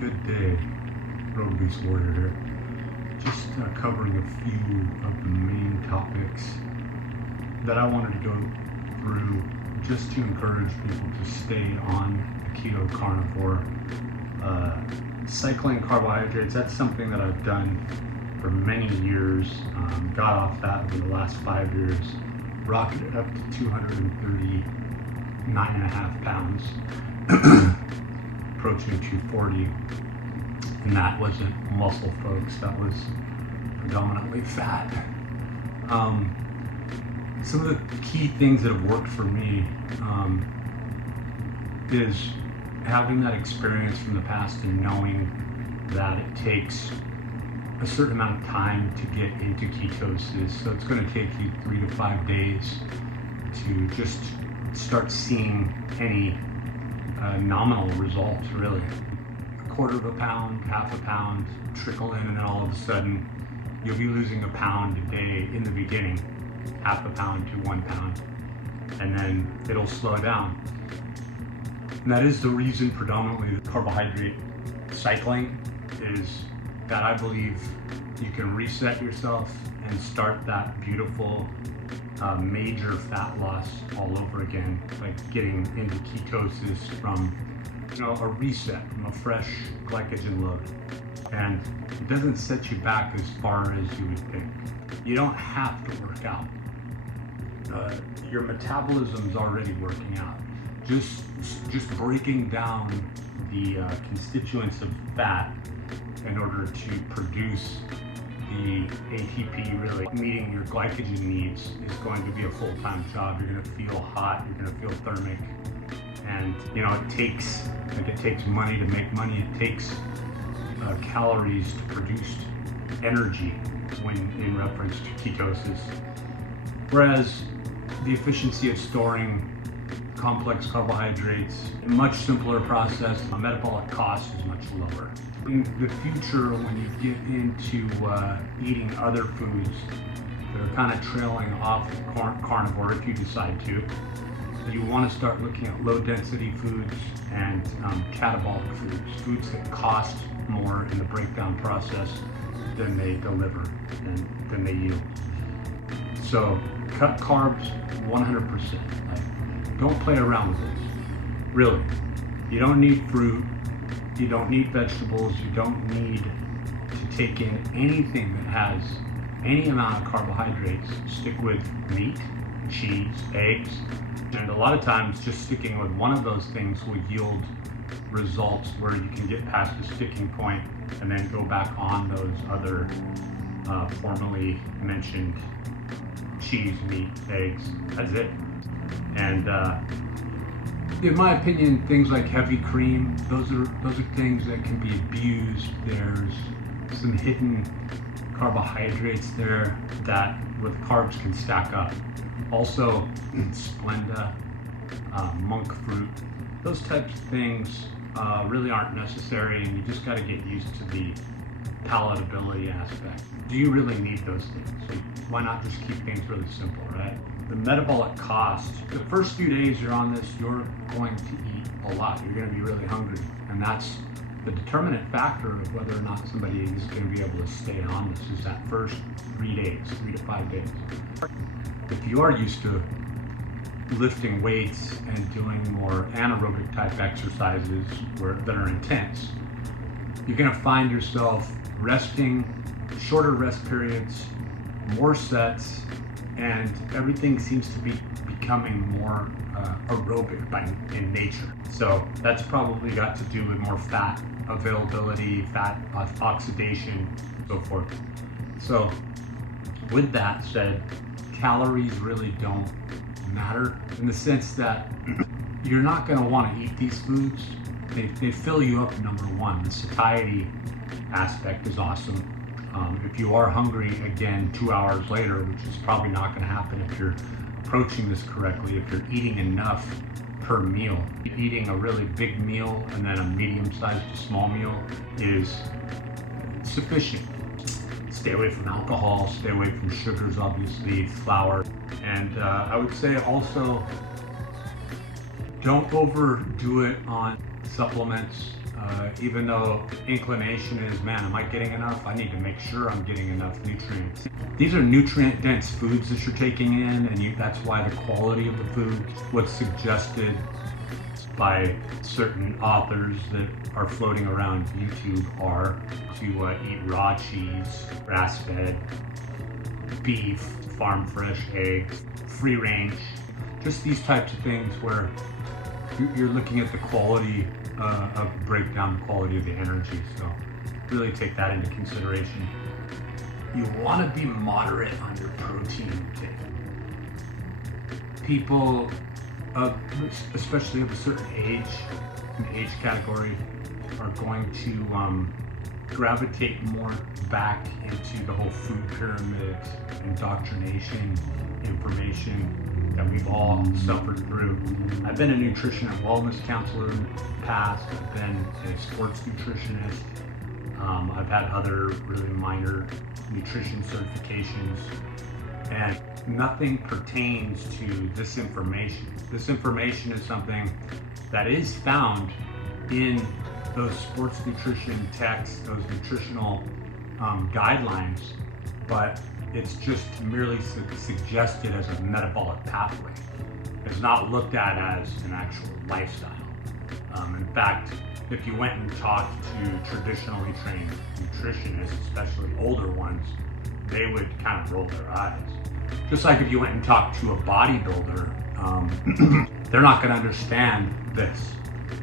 Good day, Road Beast Warrior here. Just covering a few of the main topics that I wanted to go through just to encourage people to stay on the keto carnivore. Cycling carbohydrates, that's something that I've done for many years. Got off that over the last 5 years, rocketed up to 239.5 pounds. Approaching 240, and that wasn't muscle, folks. That was predominantly fat. Some of the key things that have worked for me is having that experience from the past and knowing that it takes a certain amount of time to get into ketosis. So it's going to take you 3 to 5 days to just start seeing any nominal results, really. A quarter of a pound, half a pound, trickle in, and then all of a sudden you'll be losing a pound a day in the beginning, half a pound to 1 pound, and then it'll slow down. And that is the reason predominantly the carbohydrate cycling is that I believe you can reset yourself and start that beautiful major fat loss all over again, like getting into ketosis from a reset, from a fresh glycogen load. And it doesn't set you back as far as you would think. You don't have to work out. Your metabolism's already working out. Just breaking down the constituents of fat in order to produce the ATP, really meeting your glycogen needs, is going to be a full-time job. You're going to feel hot, you're going to feel thermic, and it takes money to make money. It takes calories to produce energy when in reference to ketosis. Whereas the efficiency of storing complex carbohydrates, a much simpler process, the metabolic cost is much lower. In the future, when you get into eating other foods that are kind of trailing off of carnivore, if you decide to, you want to start looking at low density foods and catabolic foods that cost more in the breakdown process than they deliver and than they yield. So cut carbs 100%. Don't play around with this. Really, you don't need fruit. You don't need vegetables. You don't need to take in anything that has any amount of carbohydrates. Stick with meat, cheese, eggs, and a lot of times just sticking with one of those things will yield results where you can get past the sticking point and then go back on those other formerly mentioned cheese, meat, eggs. That's it. And in my opinion, things like heavy cream, those are things that can be abused. There's some hidden carbohydrates there that with carbs can stack up. Also, Splenda, monk fruit, those types of things really aren't necessary, and you just got to get used to the palatability aspect. Do you really need those things? So why not just keep things really simple, right? The metabolic cost, the first few days you're on this, you're going to eat a lot. You're going to be really hungry. And that's the determinant factor of whether or not somebody is going to be able to stay on this, is that first 3 days, 3 to 5 days. If you are used to lifting weights and doing more anaerobic type exercises that are intense, you're going to find yourself resting, shorter rest periods, more sets, and everything seems to be becoming more aerobic in nature. So that's probably got to do with more fat availability, fat oxidation, so forth. So with that said, calories really don't matter in the sense that you're not going to want to eat these foods. They fill you up, number one. The satiety aspect is awesome. If you are hungry again 2 hours later, which is probably not going to happen if you're approaching this correctly, if you're eating enough per meal. Eating a really big meal and then a medium-sized to small meal is sufficient. Stay away from alcohol, stay away from sugars, obviously, flour. And I would say also, don't overdo it on supplements. Even though inclination is, man, am I getting enough? I need to make sure I'm getting enough nutrients. These are nutrient-dense foods that you're taking in, and that's why the quality of the food, what's suggested by certain authors that are floating around YouTube, are to eat raw cheese, grass-fed, beef, farm-fresh eggs, free-range, just these types of things where you're looking at the quality breakdown the quality of the energy. So really take that into consideration. You want to be moderate on your protein intake. People, especially of a certain age, an age category, are going to gravitate more back into the whole food pyramid, indoctrination, information that we've all suffered through. I've been a nutrition and wellness counselor in the past. I've been a sports nutritionist. I've had other really minor nutrition certifications, and nothing pertains to this information. This information is something that is found in those sports nutrition texts, those nutritional guidelines, but it's just merely suggested as a metabolic pathway. It's not looked at as an actual lifestyle. In fact, if you went and talked to traditionally trained nutritionists, especially older ones, they would kind of roll their eyes. Just like if you went and talked to a bodybuilder, they're not going to understand this,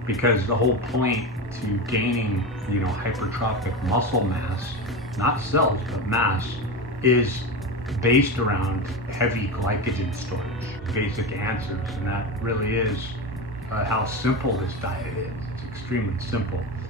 because the whole point to gaining, hypertrophic muscle mass, not cells, but mass, is based around heavy glycogen storage. Basic answers, and that really is how simple this diet is. It's extremely simple.